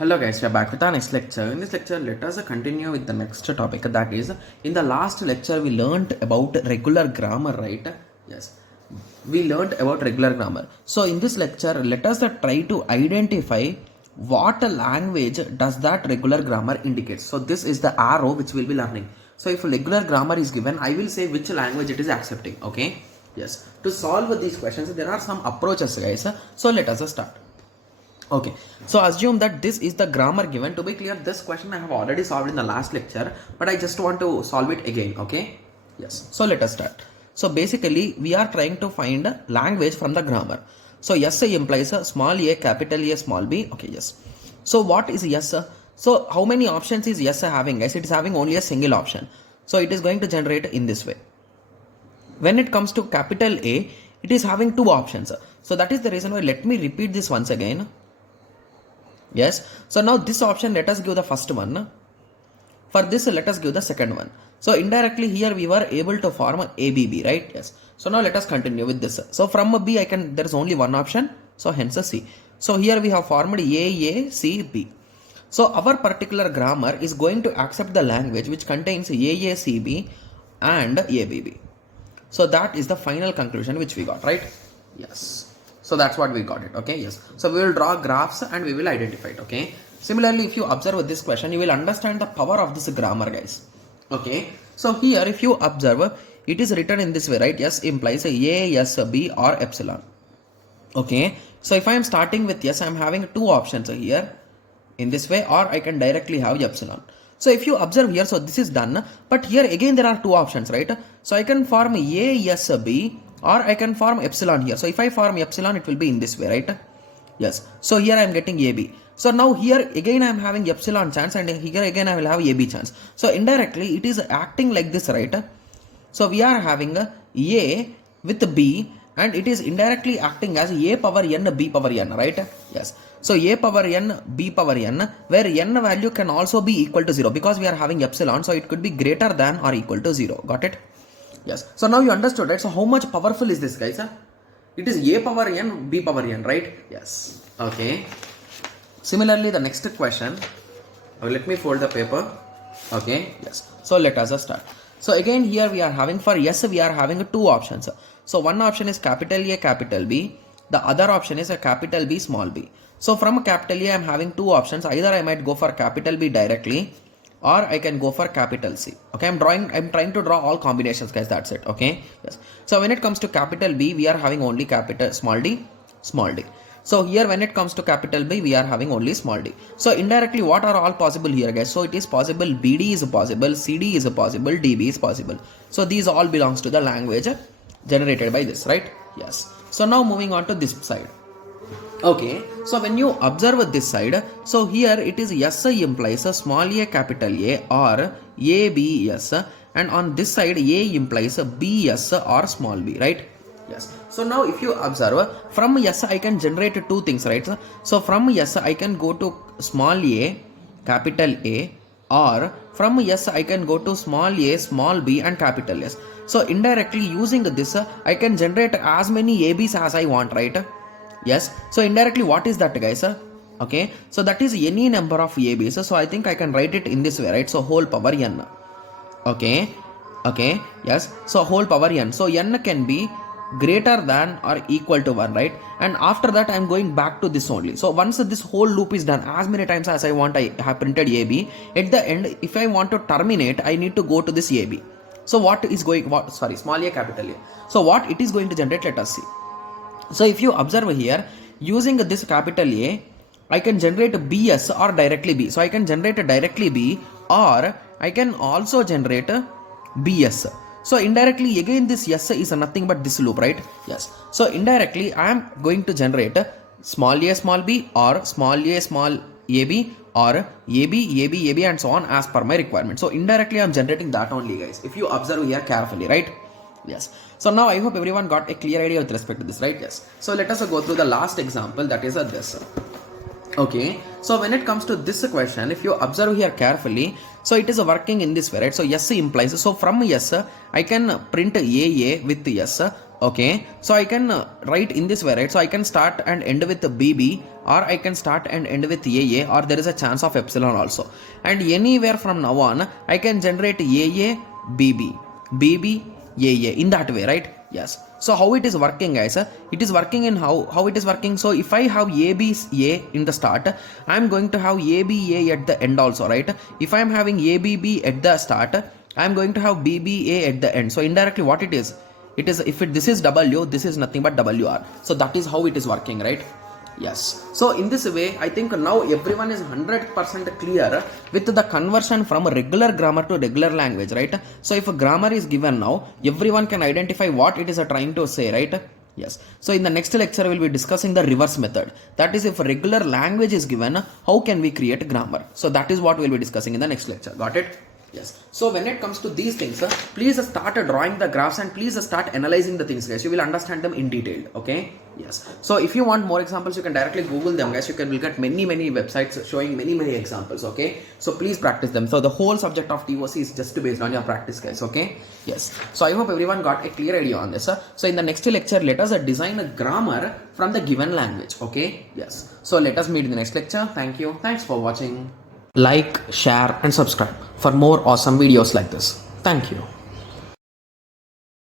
Hello guys, we are back with our next lecture. In this lecture, let us continue with the next topic. That is, in the last lecture, we learnt about regular grammar, right? Yes, we learnt about regular grammar. So in this lecture, let us try to identify what language does that regular grammar indicate. So this is the arrow which we'll be learning. So if regular grammar is given, I will say which language it is accepting. Okay? Yes. To solve these questions, there are some approaches, guys. So let us start. Okay, so assume that this is the grammar given. To be clear, this question I have already solved in the last lecture, but I just want to solve it again. Okay, yes, so let us start. So basically we are trying to find a language from the grammar. So yes implies a small a, capital A, small b. Okay, yes. So what is yes? So how many options is yes having, guys? It is having only a single option, so it is going to generate in this way. When it comes to capital A, it is having two options, so that is the reason why. Let me repeat this once again. Yes, so now this option, let us give the first one. For this, let us give the second one. So indirectly here we were able to form ABB, right? Yes. So now let us continue with this. So from a B, there is only one option, so hence a C. So here we have formed AACB. So our particular grammar is going to accept the language which contains AACB and ABB. So that is the final conclusion which we got, right? Yes. So that's what we got it. Okay, yes. So we will draw graphs and we will identify it. Okay. Similarly, if you observe this question, you will understand the power of this grammar, guys. Okay. So here, if you observe, it is written in this way, right? Yes implies a yes, b, or epsilon. Okay. So if I am starting with yes, I am having two options here in this way, or I can directly have epsilon. So if you observe here, so this is done, but here again there are two options, right? So I can form a yes, b, or I can form epsilon here. So if I form epsilon, it will be in this way, right? Yes. So here I am getting AB. So now here again I am having epsilon chance, and here again I will have AB chance. So indirectly it is acting like this, right? So we are having A with B, and it is indirectly acting as A power n, B power n, right? Yes. So A power n, B power n, where n value can also be equal to 0 because we are having epsilon, so it could be greater than or equal to 0. Got it? Yes. So now you understood, right? So how much powerful is this, guys? It is A power n, B power n, right? Yes. Okay. Similarly, the next question. Let me fold the paper. Okay. Yes. So let us start. So again here we are having, for yes we are having two options. So one option is capital A, capital B. The other option is a capital B, small b. So from capital A I am having two options. Either I might go for capital B directly, or I can go for capital C. Okay, I'm trying to draw all combinations, guys. That's it. Okay, yes. So when it comes to capital B, we are having only capital small d, small d. So here when it comes to capital B, we are having only small d. So indirectly, what are all possible here, guys? So it is possible BD is possible, CD is possible, DB is possible. So these all belongs to the language generated by this, right? Yes. So now moving on to this side. Okay, so when you observe this side, so here it is yes implies a small a, capital A, or A, B, yes, and on this side A implies a B, yes, or small b, right? Yes. So now if you observe, from yes I can generate two things, right? So from yes I can go to small a, capital A, or from yes I can go to small a, small b, and capital S. So indirectly using this, I can generate as many ABs as I want, right? Yes. So indirectly what is that, guys? Okay. So that is any number of ABs. So I think I can write it in this way, right? So whole power n. Okay. Okay. Yes. So whole power n. So n can be greater than or equal to 1, right? And after that I am going back to this only. So once this whole loop is done, as many times as I want, I have printed AB. At the end, if I want to terminate, I need to go to this AB. So what is going, small a, capital A. So what it is going to generate, let us see. So if you observe here, using this capital A, I can generate BS or directly B. So I can generate directly B, or I can also generate BS. So indirectly again this S is nothing but this loop, right? Yes. So indirectly I am going to generate small a, small b, or small a, small AB, or AB, and so on as per my requirement. So indirectly I am generating that only, guys. If you observe here carefully, right? Yes. So now I hope everyone got a clear idea with respect to this, right? Yes. So let us go through the last example, that is this. Okay. So when it comes to this question, if you observe here carefully, so it is working in this way, right? So yes implies, so from yes I can print AA with yes, Okay, so I can write in this way, right? So I can start and end with bb, or I can start and end with aa, or there is a chance of epsilon also. And anywhere from now on I can generate aa bb, bb aa, in that way, right? Yes. So how it is working, guys? It is working in how it is working. So if I have ab a in the start, I am going to have aba at the end also, right? If I am having abb at the start, I am going to have bba at the end. So indirectly what it is, if this is w, this is nothing but wr. So that is how it is working, right? Yes. So in this way, I think now everyone is 100% clear with the conversion from a regular grammar to regular language, right? So if a grammar is given now, everyone can identify what it is trying to say, right? Yes. So in the next lecture, we'll be discussing the reverse method. That is, if a regular language is given, how can we create grammar? So that is what we'll be discussing in the next lecture. Got it? Yes. So when it comes to these things, please start drawing the graphs and please start analyzing the things, guys. You will understand them in detail. Okay. Yes. So if you want more examples, you can directly Google them, guys. You will get many websites showing many examples. Okay. So please practice them. So the whole subject of TOC is just based on your practice, guys. Okay. Yes. So I hope everyone got a clear idea on this. So in the next lecture, let us design a grammar from the given language. Okay. Yes. So let us meet in the next lecture. Thank you. Thanks for watching. Like, share and subscribe for more awesome videos like this. Thank you.